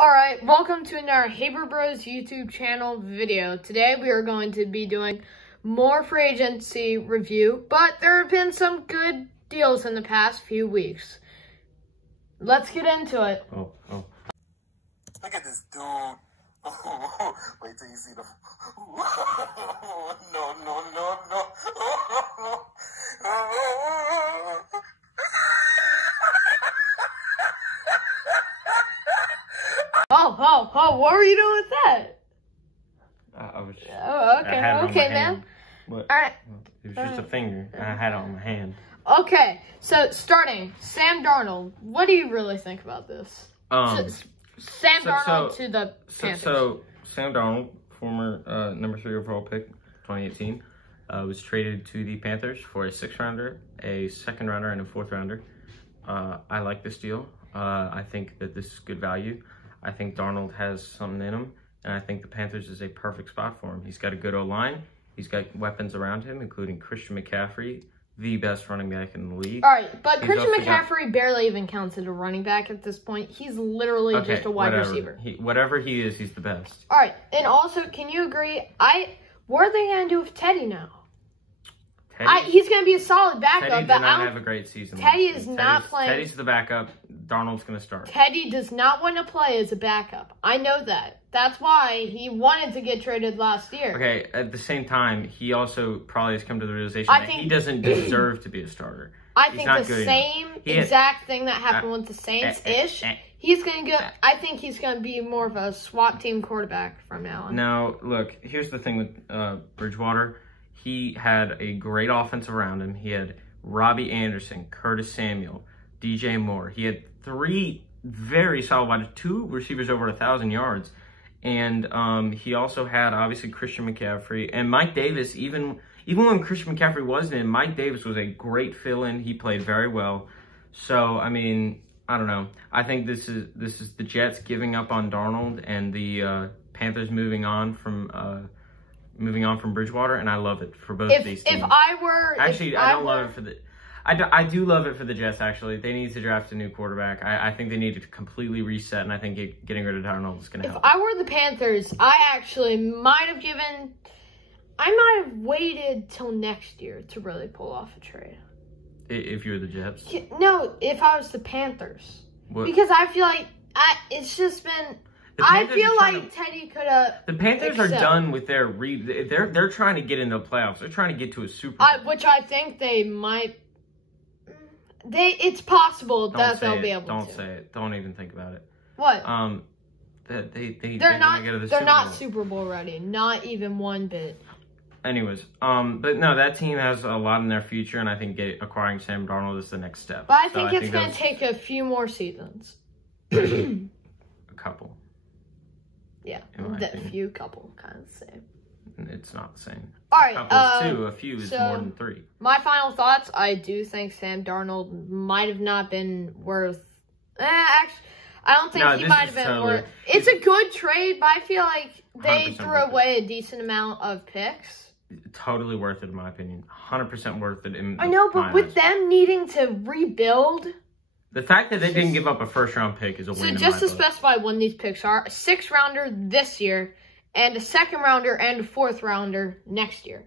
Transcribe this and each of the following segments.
Alright, welcome to another Haber Bros YouTube channel video. Today we are going to be doing more free agency review, but there have been some good deals in the past few weeks. Let's get into it. Oh. Look at this dude. Oh, wait till you see the... No. Oh, what were you doing with that? I was. Okay, man. What? Alright. It was just a finger. And I had it on my hand. Okay, so starting, Sam Darnold. What do you really think about this? Sam Darnold to the Panthers. So Sam Darnold, former number 3 overall pick, 2018, was traded to the Panthers for a 6th rounder, a 2nd rounder, and a 4th rounder. I like this deal. I think that this is good value. I think Darnold has something in him, and I think the Panthers is a perfect spot for him. He's got a good O-line. He's got weapons around him, including Christian McCaffrey, the best running back in the league. All right, but Christian McCaffrey barely even counts as a running back at this point. He's literally just a wide receiver. Whatever he is, he's the best. All right, and also, can you agree? What are they going to do with Teddy now? He's going to be a solid backup. Teddy did not have a great season. Teddy is not playing. Teddy's the backup. Darnold's going to start. Teddy does not want to play as a backup. I know that. That's why he wanted to get traded last year. Okay, at the same time, he also probably has come to the realization that he doesn't deserve to be a starter. I think the same exact thing that happened with the Saints-ish. He's going to get. I think he's going to be more of a SWAT team quarterback from now on. Now, look, here's the thing with Bridgewater. He had a great offense around him. He had Robbie Anderson, Curtis Samuel, DJ Moore. He had 3 very solid wide, 2 receivers over 1,000 yards. And he also had, obviously, Christian McCaffrey. And Mike Davis, even when Christian McCaffrey wasn't in, Mike Davis was a great fill-in. He played very well. So, I mean, I don't know. I think this is the Jets giving up on Darnold and the Panthers moving on from Bridgewater, and I love it for both these teams. I love it for the... I do love it for the Jets, actually. They need to draft a new quarterback. I think they need to completely reset, and I think getting rid of Darnold is going to help. If I were the Panthers, I actually might have waited till next year to really pull off a trade. If you were the Jets? No, if I was the Panthers. What? Because I feel like it's just been... I feel like Teddy could have. The Panthers are done with their They're trying to get into the playoffs. They're trying to get to a Super Bowl. Which I think they might. It's possible that they'll be able to. Don't say it. Don't even think about it. What? That they're not. They're not Super Bowl ready. Not even one bit. Anyways, but no, that team has a lot in their future, and I think acquiring Sam Darnold is the next step. But I think it's going to take a few more seasons. A couple. Yeah, that few couple kind of the same. It's not the same. All right, a few is more than 3. My final thoughts: I do think Sam Darnold might have not been worth. Actually, I don't think he might have been worth. It's a good trade, but I feel like they threw away a decent amount of picks. Totally worth it, in my opinion. 100% worth it. I know, but with them needing to rebuild. The fact that they didn't give up a first-round pick is a win. So just to specify when these picks are, a 6th rounder this year, and a 2nd rounder and a 4th rounder next year.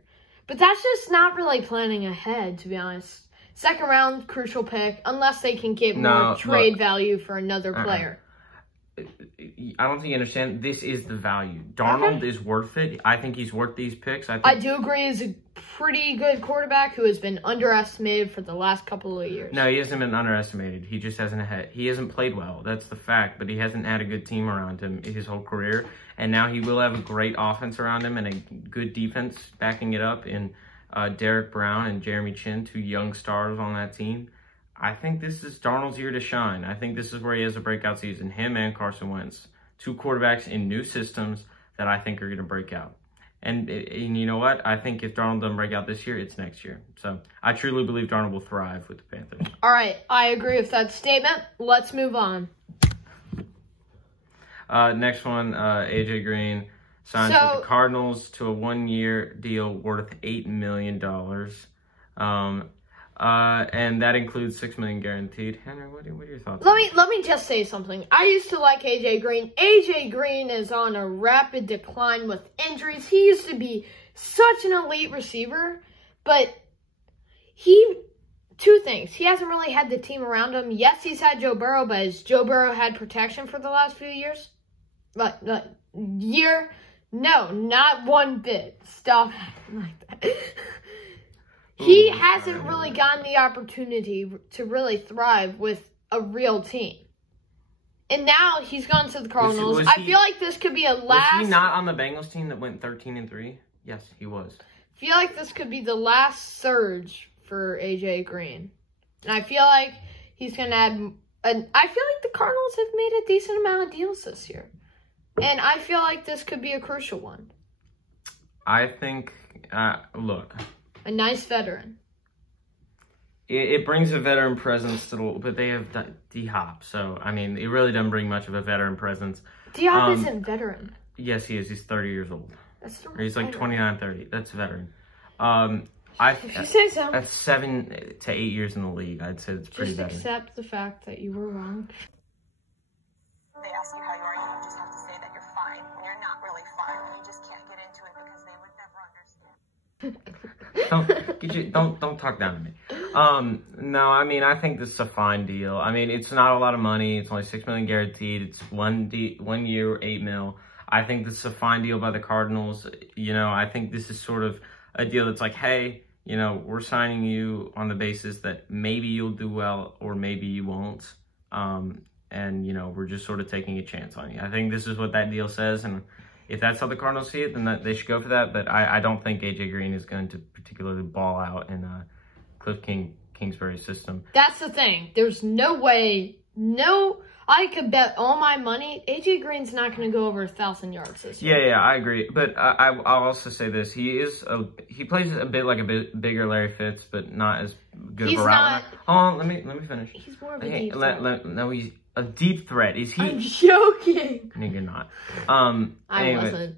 But that's just not really planning ahead, to be honest. 2nd round, crucial pick, unless they can get more trade value for another player. I don't think you understand. This is the value. Darnold is worth it. I think he's worth these picks. I do agree he's a pretty good quarterback who has been underestimated for the last couple of years. No, he hasn't been underestimated. He just hasn't played well. That's the fact. But he hasn't had a good team around him his whole career. And now he will have a great offense around him and a good defense backing it up in Derek Brown and Jeremy Chin, 2 young stars on that team. I think this is Darnold's year to shine. I think this is where he has a breakout season. Him and Carson Wentz. 2 quarterbacks in new systems that I think are going to break out. And you know what? I think if Darnold doesn't break out this year, it's next year. So I truly believe Darnold will thrive with the Panthers. All right. I agree with that statement. Let's move on. Next one, AJ Green signed with the Cardinals to a 1-year deal worth $8 million. And that includes $6 million guaranteed. Henry, what are your thoughts? Let me just say something. I used to like AJ Green. AJ Green is on a rapid decline with injuries. He used to be such an elite receiver, but two things. He hasn't really had the team around him. Yes, he's had Joe Burrow, but has Joe Burrow had protection for the last few years? No, not one bit. Stop acting like that. He hasn't really gotten the opportunity to really thrive with a real team. And now he's gone to the Cardinals. I feel like this could be a last... Was he not on the Bengals team that went 13-3? Yes, he was. I feel like this could be the last surge for AJ Green. And I feel like he's going to add... I feel like the Cardinals have made a decent amount of deals this year. And I feel like this could be a crucial one. I think... look... A nice veteran. It brings a veteran presence to the... But they have D-Hop. So, I mean, it really doesn't bring much of a veteran presence. D-Hop isn't veteran. Yes, he is. He's 30 years old. That's or he's like 29, 30. That's veteran. If you say so. That's 7 to 8 years in the league. I'd say it's pretty veteran. Just accept the fact that you were wrong. They ask you how you are, you just have to say that you're fine when you're not really fine. You just can't get into it because they would never understand. Don't talk down to me. No, I mean, I think this is a fine deal. I mean, it's not a lot of money. It's only $6 million guaranteed. It's 1 year, $8 million. I think this is a fine deal by the Cardinals. You know, I think this is sort of a deal that's like, hey, you know, we're signing you on the basis that maybe you'll do well or maybe you won't. And, you know, we're just sort of taking a chance on you. I think this is what that deal says. And if that's how the Cardinals see it, then they should go for that. But I don't think AJ Green is going to particularly ball out in Cliff Kingsbury's system. That's the thing. There's no way, I could bet all my money AJ Green's not going to go over 1,000 yards this year. Yeah, I agree. But I'll also say this: he plays a bit like a bit bigger Larry Fitz, but not as good of a route runner. Hold on, let me finish. He's more of a deep threat. No, he's a deep threat. Is he? I'm joking. No, you're not. I wasn't.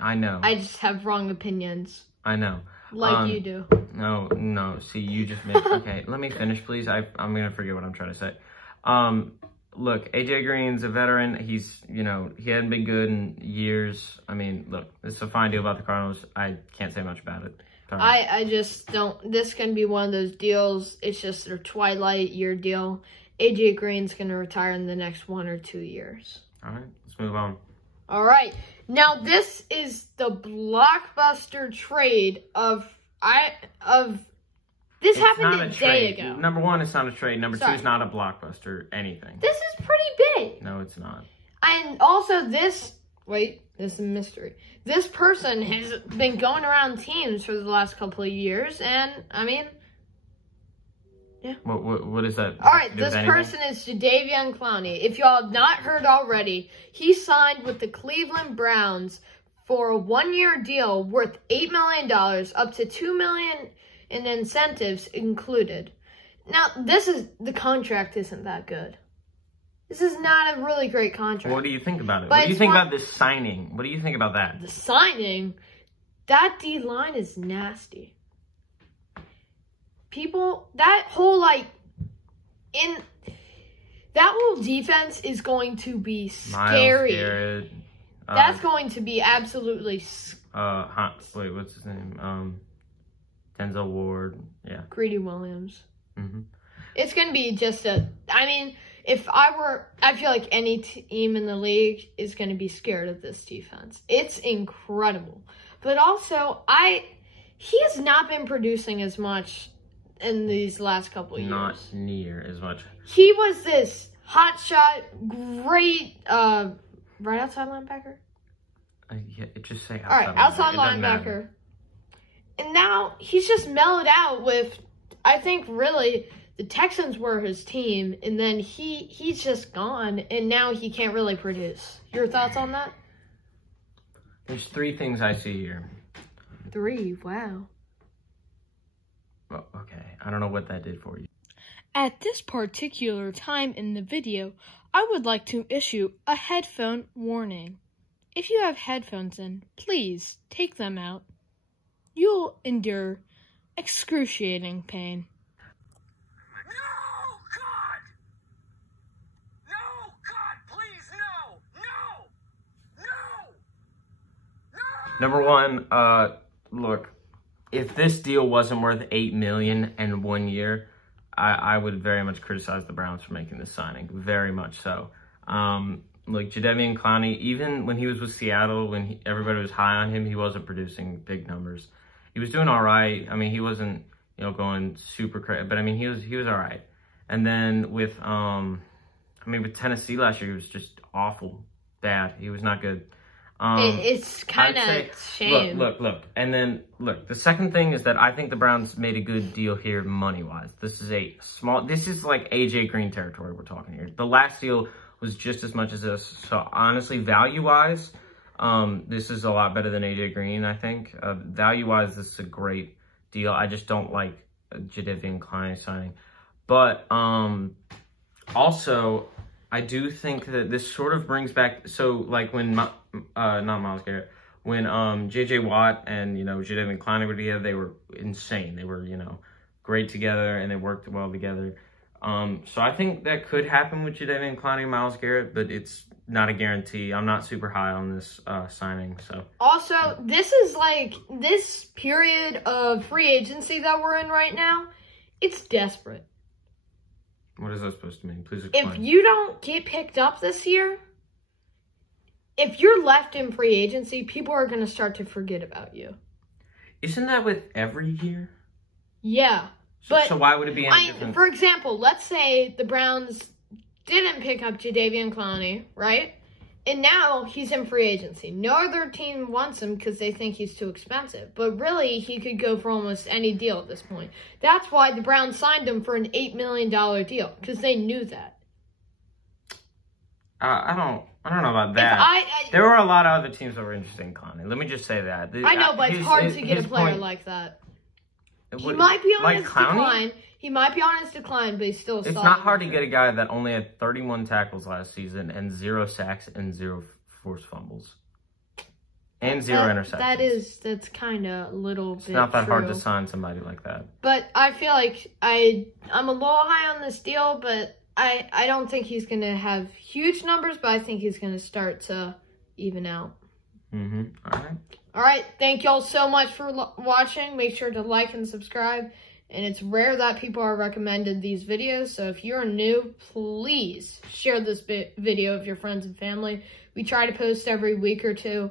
I know. I just have wrong opinions. I know. Like you do. No. See, you just made... Okay, let me finish, please. I'm going to forget what I'm trying to say. Look, AJ Green's a veteran. He's, you know, he hadn't been good in years. I mean, look, it's a fine deal about the Cardinals. I can't say much about it. Sorry. I just don't... This can be one of those deals. It's just their twilight year deal. AJ Green's going to retire in the next 1 or 2 years. All right, let's move on. All right. Now, this is the Blockbuster trade this happened a day ago. Number one, it's not a trade. Number two, it's not a Blockbuster anything. This is pretty big. No, it's not. And also this is a mystery. This person has been going around teams for the last couple of years, and, I mean... Yeah. What is that? All right, this person is Jadeveon Clowney. If y'all have not heard already, he signed with the Cleveland Browns for a 1-year deal worth $8 million, up to $2 million in incentives included. Now, the contract isn't that good. This is not a really great contract. What do you think about it? What do you think about this signing? What do you think about that? The signing? That D-line is nasty. People, that whole defense is going to be scary. That's going to be absolutely... wait, what's his name? Denzel Ward, yeah. Greedy Williams. Mm-hmm. It's going to be just I mean, I feel like any team in the league is going to be scared of this defense. It's incredible. But also, he has not been producing as much in these last couple of years. Not near as much. He was this hotshot, great, right outside linebacker? Yeah, just say outside linebacker. All right, outside linebacker. And now he's just mellowed out with, I think, really, the Texans were his team, and then he's just gone, and now he can't really produce. Your thoughts on that? There's 3 things I see here. 3, wow. Well, okay, I don't know what that did for you. At this particular time in the video, I would like to issue a headphone warning. If you have headphones in, please take them out. You'll endure excruciating pain. Number one, look, if this deal wasn't worth $8 million in 1 year, I would very much criticize the Browns for making this signing. Very much so. Like Jadeveon Clowney, even when he was with Seattle, when everybody was high on him, he wasn't producing big numbers. He was doing all right. I mean, he wasn't, you know, going super crazy, but I mean, he was all right. And then with, with Tennessee last year, he was just awful, bad. He was not good. It's kind of shame. Look. And then, look, the second thing is that I think the Browns made a good deal here money-wise. This is like A.J. Green territory we're talking here. The last deal was just as much as this. So, honestly, value-wise, this is a lot better than A.J. Green, I think. Value-wise, this is a great deal. I just don't like Jadeveon Clowney signing. But, also, I do think that this sort of brings back, so like when, not Myles Garrett, when J.J. Watt and, you know, Jadeveon Clowney were together, they were insane. They were, you know, great together and they worked well together. So I think that could happen with Jadeveon Clowney and Myles Garrett, but it's not a guarantee. I'm not super high on this signing, so. Also, this is like, this period of free agency that we're in right now, it's desperate. What is that supposed to mean? Please explain. If you don't get picked up this year, if you're left in free agency, people are going to start to forget about you. Isn't that with every year? Yeah. So why would it be any different? For example, let's say the Browns didn't pick up Jadeveon Clowney, right? And now he's in free agency. No other team wants him because they think he's too expensive. But really, he could go for almost any deal at this point. That's why the Browns signed him for an $8 million deal, because they knew that. I don't know about that. There were a lot of other teams that were interested in Clowney. Let me just say that. I know, but it's hard to get a player like that. He might be on his decline. He might be on his decline, but he's still solid. It's not hard to get a guy that only had 31 tackles last season and 0 sacks and 0 forced fumbles. And 0 interceptions. That's kind of a little bit It's not that hard true. to sign somebody like that. But I feel like I'm a little high on this deal, but I don't think he's going to have huge numbers, but I think he's going to start to even out. All right. Thank y'all so much for watching. Make sure to like and subscribe. And it's rare that people are recommended these videos. So if you're new, please share this video with your friends and family. We try to post every week or two.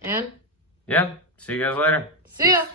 And? Yeah. See you guys later. See ya.